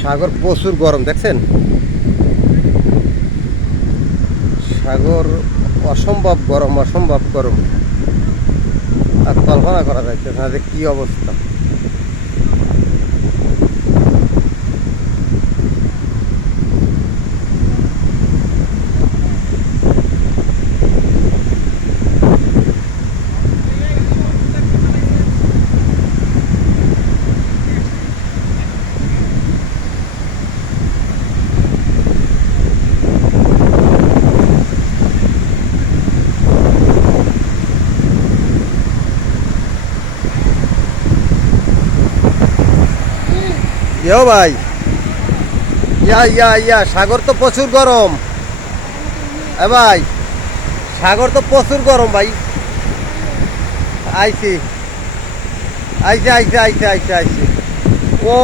সাগর প্রচুর গরম, দেখছেন? সাগর অসম্ভব গরম অসম্ভব গরম। আর কল্পনা করা যাচ্ছে না যে কি অবস্থা। ইয়ো ভাই। ইয়া ইয়া ইয়া, সাগর তো প্রচুর গরম। এ ভাই, সাগর তো প্রচুর গরম ভাই। আইসি আইসি আইসি আইসি আইসি আইসি ও